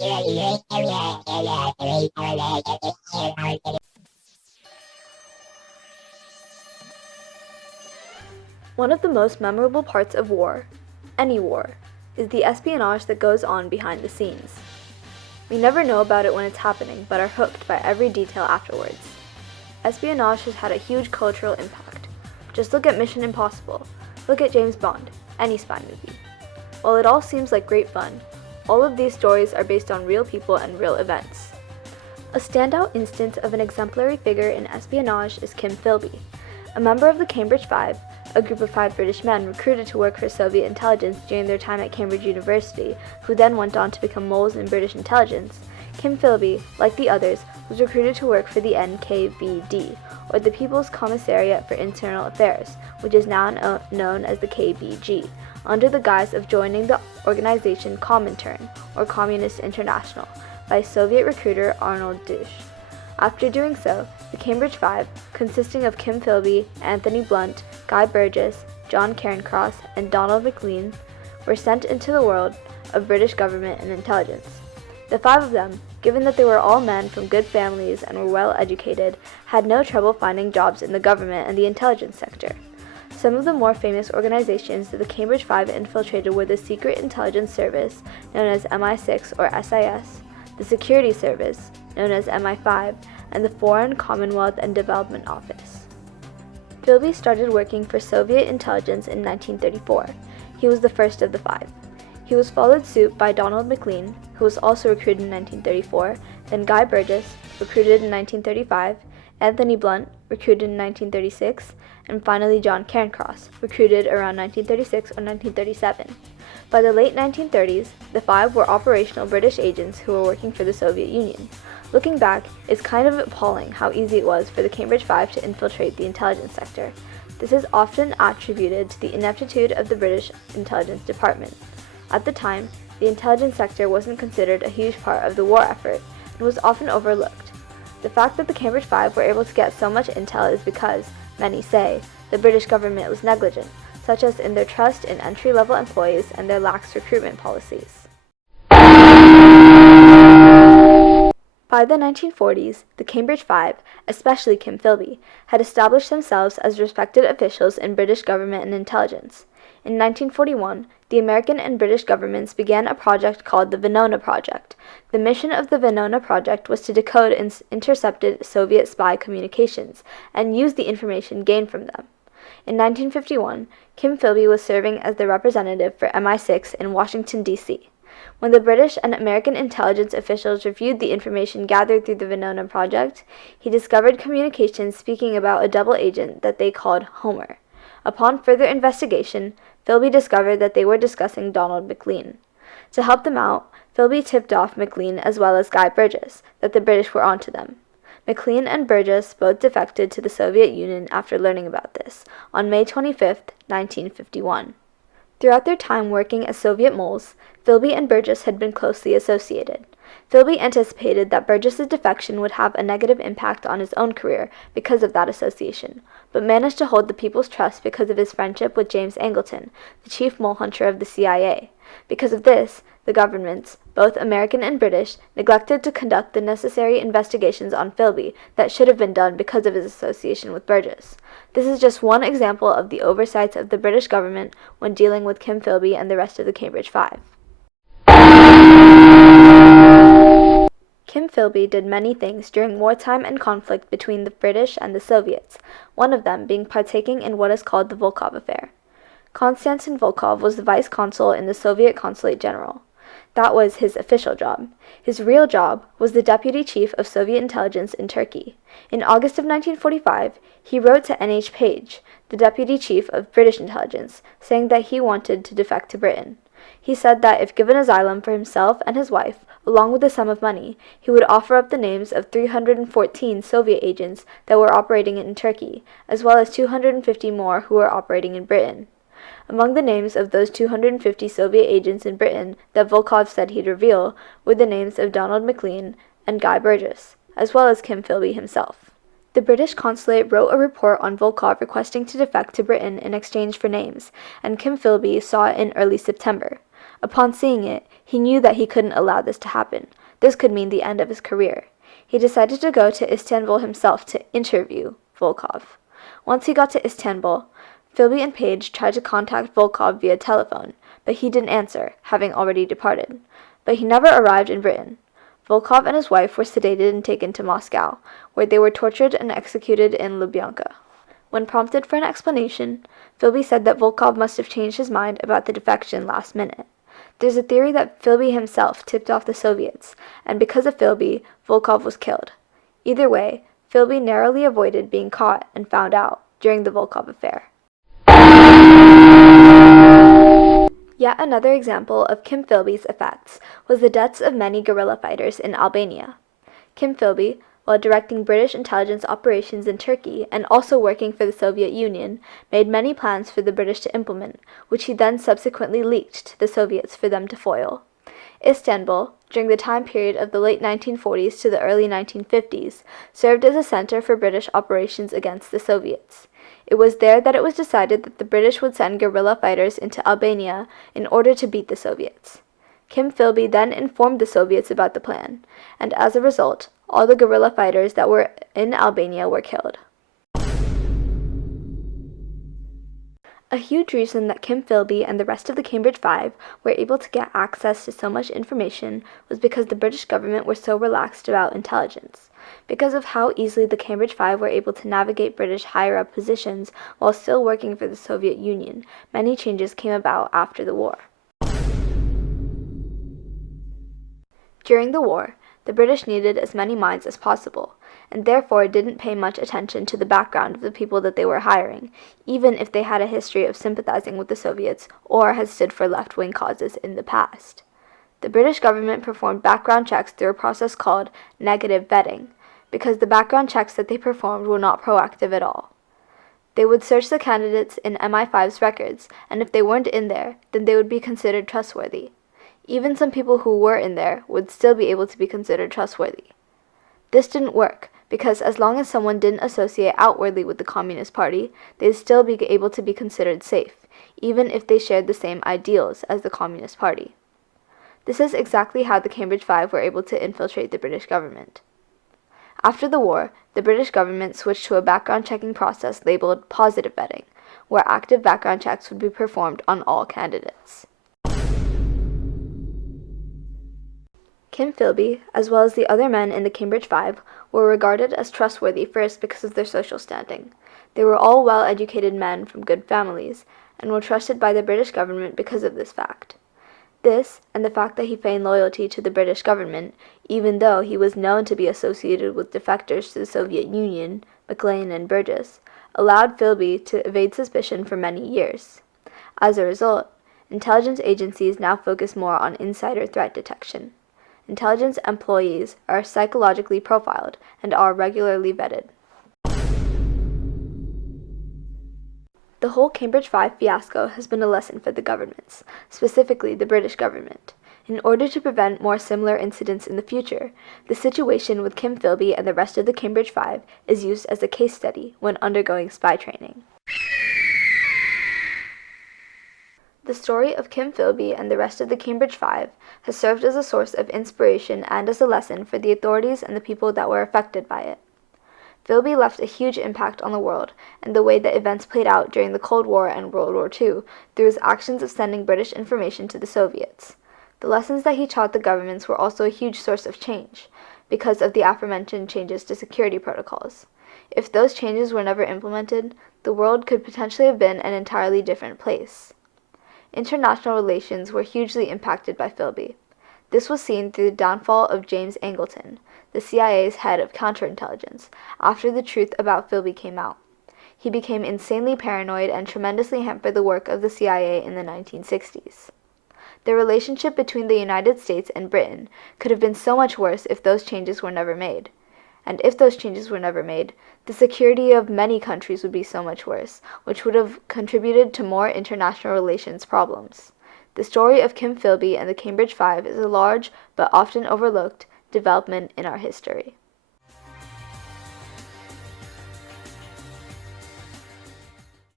One of the most memorable parts of war, any war, is the espionage that goes on behind the scenes. We never know about it when it's happening, but are hooked by every detail afterwards. Espionage has had a huge cultural impact. Just look at Mission Impossible. Look at James Bond, any spy movie. While it all seems like great fun, all of these stories are based on real people and real events. A standout instance of an exemplary figure in espionage is Kim Philby, a member of the Cambridge Five, a group of 5 British men recruited to work for Soviet intelligence during their time at Cambridge University, who then went on to become moles in British intelligence. Kim Philby, like the others, was recruited to work for the NKVD, or the People's Commissariat for Internal Affairs, which is now known as the KBG, under the guise of joining the organization Comintern, or Communist International, by Soviet recruiter Arnold Deutsch. After doing so, the Cambridge Five, consisting of Kim Philby, Anthony Blunt, Guy Burgess, John Cairncross, and Donald Maclean, were sent into the world of British government and intelligence. The 5 of them, given that they were all men from good families and were well educated, had no trouble finding jobs in the government and the intelligence sector. Some of the more famous organizations that the Cambridge Five infiltrated were the Secret Intelligence Service, known as MI6 or SIS, the Security Service, known as MI5, and the Foreign, Commonwealth, and Development Office. Philby started working for Soviet intelligence in 1934. He was the first of the 5. He was followed suit by Donald Maclean, who was also recruited in 1934, then Guy Burgess, recruited in 1935, Anthony Blunt, recruited in 1936, and finally John Cairncross, recruited around 1936 or 1937. By the late 1930s, the 5 were operational British agents who were working for the Soviet Union. Looking back, it's kind of appalling how easy it was for the Cambridge Five to infiltrate the intelligence sector. This is often attributed to the ineptitude of the British intelligence department. At the time, the intelligence sector wasn't considered a huge part of the war effort and was often overlooked. The fact that the Cambridge Five were able to get so much intel is because, many say, the British government was negligent, such as in their trust in entry-level employees and their lax recruitment policies. By the 1940s, the Cambridge Five, especially Kim Philby, had established themselves as respected officials in British government and intelligence. In 1941, the American and British governments began a project called the Venona Project. The mission of the Venona Project was to decode intercepted Soviet spy communications and use the information gained from them. In 1951, Kim Philby was serving as the representative for MI6 in Washington, D.C. When the British and American intelligence officials reviewed the information gathered through the Venona Project, he discovered communications speaking about a double agent that they called Homer. Upon further investigation, Philby discovered that they were discussing Donald Maclean. To help them out, Philby tipped off Maclean as well as Guy Burgess that the British were onto them. Maclean and Burgess both defected to the Soviet Union after learning about this, on May 25, 1951. Throughout their time working as Soviet moles, Philby and Burgess had been closely associated. Philby anticipated that Burgess's defection would have a negative impact on his own career because of that association, but managed to hold the people's trust because of his friendship with James Angleton, the chief mole hunter of the CIA. Because of this, the governments, both American and British, neglected to conduct the necessary investigations on Philby that should have been done because of his association with Burgess. This is just one example of the oversights of the British government when dealing with Kim Philby and the rest of the Cambridge Five. Kim Philby did many things during wartime and conflict between the British and the Soviets, one of them being partaking in what is called the Volkov Affair. Konstantin Volkov was the vice consul in the Soviet Consulate General. That was his official job. His real job was the deputy chief of Soviet intelligence in Turkey. In August of 1945, he wrote to N.H. Page, the deputy chief of British intelligence, saying that he wanted to defect to Britain. He said that if given asylum for himself and his wife, along with a sum of money, he would offer up the names of 314 Soviet agents that were operating in Turkey, as well as 250 more who were operating in Britain. Among the names of those 250 Soviet agents in Britain that Volkov said he'd reveal were the names of Donald Maclean and Guy Burgess, as well as Kim Philby himself. The British consulate wrote a report on Volkov requesting to defect to Britain in exchange for names, and Kim Philby saw it in early September. Upon seeing it, He knew that he couldn't allow this to happen. This could mean the end of his career. He decided to go to Istanbul himself to interview Volkov. Once he got to Istanbul, Philby and Page tried to contact Volkov via telephone, but he didn't answer, having already departed. But he never arrived in Britain. Volkov and his wife were sedated and taken to Moscow, where they were tortured and executed in Lubyanka. When prompted for an explanation, Philby said that Volkov must have changed his mind about the defection last minute. There's a theory that Philby himself tipped off the Soviets, and because of Philby, Volkov was killed. Either way, Philby narrowly avoided being caught and found out during the Volkov affair. Yet another example of Kim Philby's effects was the deaths of many guerrilla fighters in Albania. Kim Philby, while directing British intelligence operations in Turkey and also working for the Soviet Union, made many plans for the British to implement, which he then subsequently leaked to the Soviets for them to foil. Istanbul, during the time period of the late 1940s to the early 1950s, served as a center for British operations against the Soviets. It was there that it was decided that the British would send guerrilla fighters into Albania in order to beat the Soviets. Kim Philby then informed the Soviets about the plan, and as a result, all the guerrilla fighters that were in Albania were killed. A huge reason that Kim Philby and the rest of the Cambridge Five were able to get access to so much information was because the British government were so relaxed about intelligence. Because of how easily the Cambridge Five were able to navigate British higher-up positions while still working for the Soviet Union, many changes came about after the war. During the war, the British needed as many minds as possible, and therefore didn't pay much attention to the background of the people that they were hiring, even if they had a history of sympathizing with the Soviets or had stood for left-wing causes in the past. The British government performed background checks through a process called negative vetting, because the background checks that they performed were not proactive at all. They would search the candidates in MI5's records, and if they weren't in there, then they would be considered trustworthy. Even some people who were in there would still be able to be considered trustworthy. This didn't work, because as long as someone didn't associate outwardly with the Communist Party, they'd still be able to be considered safe, even if they shared the same ideals as the Communist Party. This is exactly how the Cambridge Five were able to infiltrate the British government. After the war, the British government switched to a background checking process labeled positive vetting, where active background checks would be performed on all candidates. Kim Philby, as well as the other men in the Cambridge Five, were regarded as trustworthy first because of their social standing. They were all well-educated men from good families, and were trusted by the British government because of this fact. This, and the fact that he feigned loyalty to the British government, even though he was known to be associated with defectors to the Soviet Union, Maclean and Burgess, allowed Philby to evade suspicion for many years. As a result, intelligence agencies now focus more on insider threat detection. Intelligence employees are psychologically profiled and are regularly vetted. The whole Cambridge Five fiasco has been a lesson for the governments, specifically the British government. In order to prevent more similar incidents in the future, the situation with Kim Philby and the rest of the Cambridge Five is used as a case study when undergoing spy training. The story of Kim Philby and the rest of the Cambridge Five has served as a source of inspiration and as a lesson for the authorities and the people that were affected by it. Philby left a huge impact on the world and the way that events played out during the Cold War and World War II through his actions of sending British information to the Soviets. The lessons that he taught the governments were also a huge source of change, because of the aforementioned changes to security protocols. If those changes were never implemented, the world could potentially have been an entirely different place. International relations were hugely impacted by Philby. This was seen through the downfall of James Angleton, the CIA's head of counterintelligence, after the truth about Philby came out. He became insanely paranoid and tremendously hampered the work of the CIA in the 1960s. The relationship between the United States and Britain could have been so much worse if those changes were never made. And if those changes were never made, the security of many countries would be so much worse, which would have contributed to more international relations problems. The story of Kim Philby and the Cambridge Five is a large, but often overlooked, development in our history.